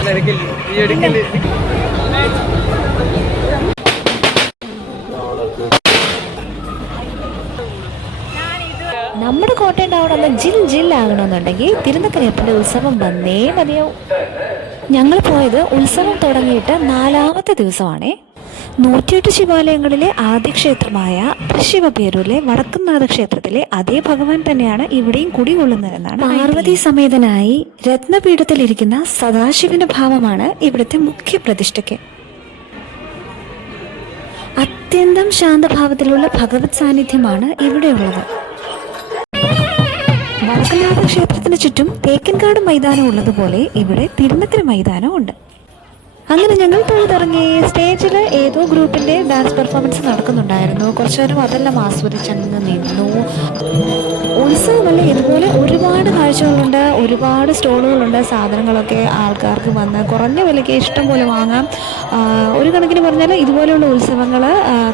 നമ്മുടെ കോട്ടയം ടൗൺ ഒന്ന് ജില്ലാകണമെന്നുണ്ടെങ്കിൽ തിരുനക്കരയപ്പൻ്റെ ഉത്സവം വന്നേ മതിയാവും. ഞങ്ങൾ പോയത് ഉത്സവം തുടങ്ങിയിട്ട് 4ാമത്തെ ദിവസമാണേ. 108 ശിവാലയങ്ങളിലെ ആദ്യ ക്ഷേത്രമായ ശിവപേരൂരിലെ വടക്കുംനാഥ ക്ഷേത്രത്തിലെ അതേ ഭഗവാൻ തന്നെയാണ് ഇവിടെയും കുടികൊള്ളുന്നതെന്നാണ്. പാർവതി സമേതനായി രത്നപീഠത്തിലിരിക്കുന്ന സദാശിവന്റെ ഭാവമാണ് ഇവിടുത്തെ മുഖ്യ പ്രതിഷ്ഠയ്ക്ക്. അത്യന്തം ശാന്തഭാവത്തിലുള്ള ഭഗവത് സാന്നിധ്യമാണ് ഇവിടെയുള്ളത്. വടക്കുംനാഥ ക്ഷേത്രത്തിന് ചുറ്റും തേക്കിൻകാട് മൈതാനം ഉള്ളതുപോലെ ഇവിടെ തിരുനക്കര മൈതാനം ഉണ്ട്. അങ്ങനെ ഞങ്ങൾ തൊഴുതിറങ്ങി. സ്റ്റേജിൽ ഏതോ ഗ്രൂപ്പിൻ്റെ ഡാൻസ് പെർഫോമൻസ് നടക്കുന്നുണ്ടായിരുന്നു. കുറച്ചു നേരം അതെല്ലാം ആസ്വദിച്ചങ്ങ് നിന്നു. ഉത്സവമല്ല, ഇതുപോലെ ഒരുപാട് കാഴ്ചകളുണ്ട്, ഒരുപാട് സ്റ്റോളുകളുണ്ട്. സാധനങ്ങളൊക്കെ ആൾക്കാർക്ക് വന്ന് കുറഞ്ഞ വിലയ്ക്ക് ഇഷ്ടം പോലെ വാങ്ങാം. ഒരു കണക്കിന് പറഞ്ഞാൽ ഇതുപോലെയുള്ള ഉത്സവങ്ങൾ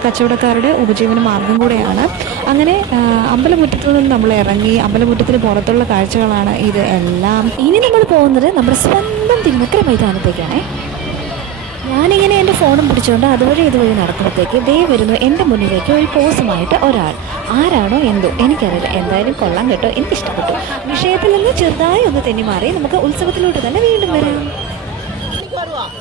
കച്ചവടക്കാരുടെ ഉപജീവന മാർഗം കൂടെയാണ്. അങ്ങനെ അമ്പലമുറ്റത്തു നിന്ന് നമ്മൾ ഇറങ്ങി. അമ്പലമുറ്റത്തിന് പുറത്തുള്ള കാഴ്ചകളാണ് ഇത് എല്ലാം. ഇനി നമ്മൾ പോകുന്നത് നമ്മുടെ സ്വന്തം തിരുനക്കര മൈതാനത്തേക്കാണേ. ഞാനിങ്ങനെ എൻ്റെ ഫോണും പിടിച്ചുകൊണ്ട് അതുവഴി ഇതുവഴി നടക്കുമ്പോഴത്തേക്ക് ദേ വരുന്നു എൻ്റെ മുന്നിലേക്ക് ഒരു പോസുമായിട്ട് ഒരാൾ. ആരാണോ എന്തോ എനിക്കറിയില്ല, എന്തായാലും കൊള്ളാൻ കേട്ടോ, എനിക്കിഷ്ടപ്പെട്ടു. വിഷയത്തിൽ നിന്ന് ചെറുതായി ഒന്ന് തെന്നിമാറി നമുക്ക് ഉത്സവത്തിലോട്ട് തന്നെ വീണ്ടും വരാം.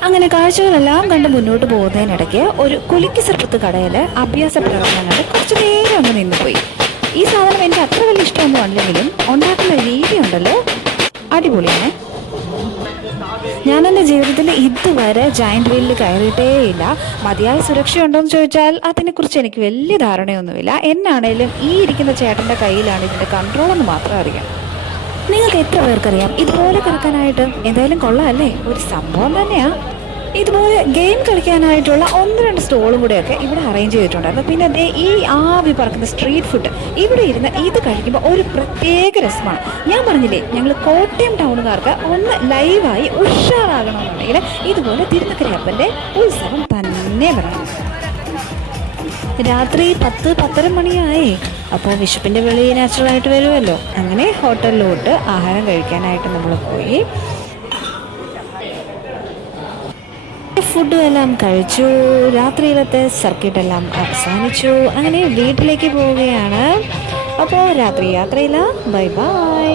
അങ്ങനെ കാഴ്ചകളെല്ലാം കണ്ട് മുന്നോട്ട് പോകുന്നതിനിടയ്ക്ക് ഒരു കുലുക്കി സർപ്പത്ത് കടയിൽ അഭ്യാസ പ്രകടനങ്ങൾ കുറച്ച് നേരം അങ്ങ് നിന്നുപോയി. ഈ സാധനം എനിക്ക് അത്ര വലിയ ഇഷ്ടമൊന്നും അല്ലെങ്കിലും ഉണ്ടാക്കുന്ന രീതി ഉണ്ടല്ലോ അടിപൊളിയാണ്. ഞാൻ എൻ്റെ ജീവിതത്തിൽ ഇതുവരെ ജയൻറ്റ് വീലിൽ കയറിയിട്ടേയില്ല. മതിയായ സുരക്ഷയുണ്ടോയെന്ന് ചോദിച്ചാൽ അതിനെക്കുറിച്ച് എനിക്ക് വലിയ ധാരണയൊന്നുമില്ല. എന്നാണേലും ഈ ഇരിക്കുന്ന ചേട്ടൻ്റെ കയ്യിലാണ് ഇതിൻ്റെ കൺട്രോൾ എന്ന് മാത്രം അറിയാം. നിങ്ങൾക്ക് എത്ര പേർക്കറിയാം ഇതുപോലെ കിടക്കാനായിട്ട്? എന്തായാലും കൊള്ളാം അല്ലേ, ഒരു സംഭവം തന്നെയാണ്. ഇതുപോലെ ഗെയിം കളിക്കാനായിട്ടുള്ള 1-2 സ്റ്റോളും കൂടെയൊക്കെ ഇവിടെ അറേഞ്ച് ചെയ്തിട്ടുണ്ടായിരുന്നു. പിന്നെ അതേ ഈ ആവി പറക്കുന്ന സ്ട്രീറ്റ് ഫുഡ് ഇവിടെ ഇരുന്ന് ഇത് കഴിക്കുമ്പോൾ ഒരു പ്രത്യേക രസമാണ്. ഞാൻ പറഞ്ഞില്ലേ, ഞങ്ങൾ കോട്ടയം ടൗണുകാർക്ക് ഒന്ന് ലൈവായി ഉഷാറാകണമെന്നുണ്ടെങ്കിൽ ഇതുപോലെ തിരുനക്കരയപ്പൻ്റെ ഉത്സവം തന്നെ വരണം. രാത്രി 10-10:30 മണിയായി. അപ്പോൾ വിശപ്പിൻ്റെ വിളി നാച്ചുറലായിട്ട് വരുമല്ലോ. അങ്ങനെ ഹോട്ടലിലോട്ട് ആഹാരം കഴിക്കാനായിട്ട് നമ്മൾ പോയി. ഫുഡും എല്ലാം കഴിച്ചു. രാത്രിയിലത്തെ സർക്കിട്ടെല്ലാം അവസാനിച്ചു. അങ്ങനെ വീട്ടിലേക്ക് പോവുകയാണ്. അപ്പോൾ രാത്രി യാത്രയില്ല. Bye bye.